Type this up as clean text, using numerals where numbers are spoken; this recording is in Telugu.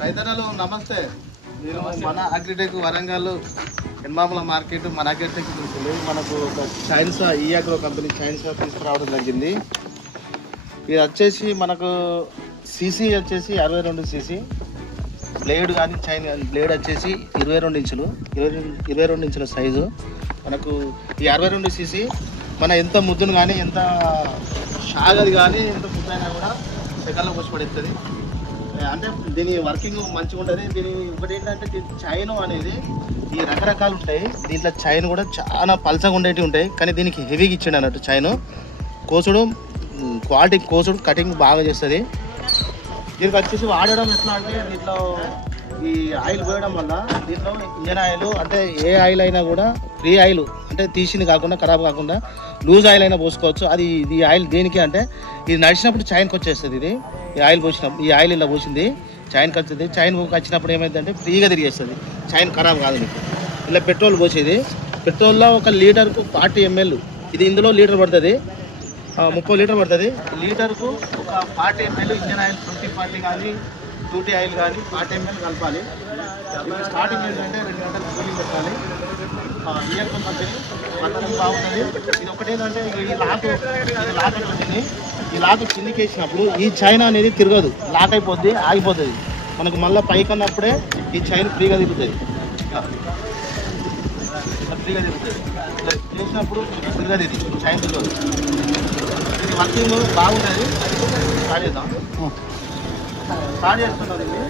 రైతన్నలు నమస్తే. నేను మన అగ్రిటెక్ వరంగల్ ఎన్మాముల మార్కెట్ మన అగ్రిటెక్ తీసుకెళ్ళి మనకు ఒక చైన్స్ ఈయాగ్రో కంపెనీ చైన్స్ తీసుకురావడం జరిగింది. ఇది వచ్చేసి మనకు సీసీ వచ్చేసి 62 సీసీ, బ్లేడ్ కానీ చైన్ బ్లేడ్ వచ్చేసి 22 ఇంచులు 22 ఇంచుల సైజు. మనకు ఈ 62 సీసీ మన ఎంత ముద్దును కానీ ఎంత షాగది కానీ ఎంత ముద్దైనా కూడా సెకండ్లో పోసి పడేస్తుంది. అంటే దీని వర్కింగ్ మంచిగా ఉంటుంది. దీని ఒకటి ఏంటంటే చైన్ అనేది ఈ రకరకాలు ఉంటాయి. దీంట్లో చైన్ కూడా చాలా పల్చగా ఉండేవి ఉంటాయి, కానీ దీనికి హెవీగా ఇచ్చిండు అన్నట్టు చైన్. కోసుడు క్వాలిటీ, కోసుడు కటింగ్ బాగా చేస్తుంది. దీనికి వచ్చేసి వాడడం ఎట్లా అంటే దీంట్లో ఈ ఆయిల్ పోయడం వల్ల దీంట్లో ఇంజన్ ఆయిల్ అంటే ఏ ఆయిల్ అయినా కూడా ఫ్రీ ఆయిల్ అంటే తీసింది కాకుండా ఖరాబ్ కాకుండా లూజ్ ఆయిల్ అయినా పోసుకోవచ్చు. అది ఇది ఆయిల్ దేనికి అంటే ఇది నడిచినప్పుడు చైన్కి వచ్చేస్తుంది. ఇది ఈ ఆయిల్ పోసినప్పుడు ఈ ఆయిల్ ఇలా పోసింది చైన్కి వచ్చింది. చైన్ వచ్చినప్పుడు ఏమైందంటే ఫ్రీగా తిరిగేస్తుంది, చైన్ ఖరాబ్ కాదు. మీకు ఇలా పెట్రోల్ పోసేది, పెట్రోల్లో ఒక లీటర్కు 40 ml. ఇది ఇందులో లీటర్ పడుతుంది, 30 లీటర్ పడుతుంది. లీటర్కు ఒక 40 ml ఇంజన్ ఆయిల్ 20-40 కానీ 2T ఆయిల్ కానీ 40 ml కలపాలి. ఇది స్టార్టింగ్ ఏంటంటే 2 గంటలు కూలింగ్ పెట్టాలి. ఈఎల్కో కంపెనీ పద్ధతి బాగుంటుంది. ఇది ఒకటేంటంటే ఈ లాక్ ఉంటుంది. ఈ లాక్ కిందికి వేసినప్పుడు ఈ చైన్ అనేది తిరగదు, లాక్ అయిపోద్ది, ఆగిపోతుంది. మనకు మళ్ళీ పైకి అన్నప్పుడే ఈ చైన్ ఫ్రీగా తిరుగుతుంది. ఫ్రీగా తిరుగుతుంది చేసినప్పుడు తిరగదు, ఇది చైన్ తిరగదు. ఇది వర్కింగ్ బాగుంటుంది. స్టార్ట్ చేద్దాం. స్టార్ట్ చేస్తున్నది ఇది.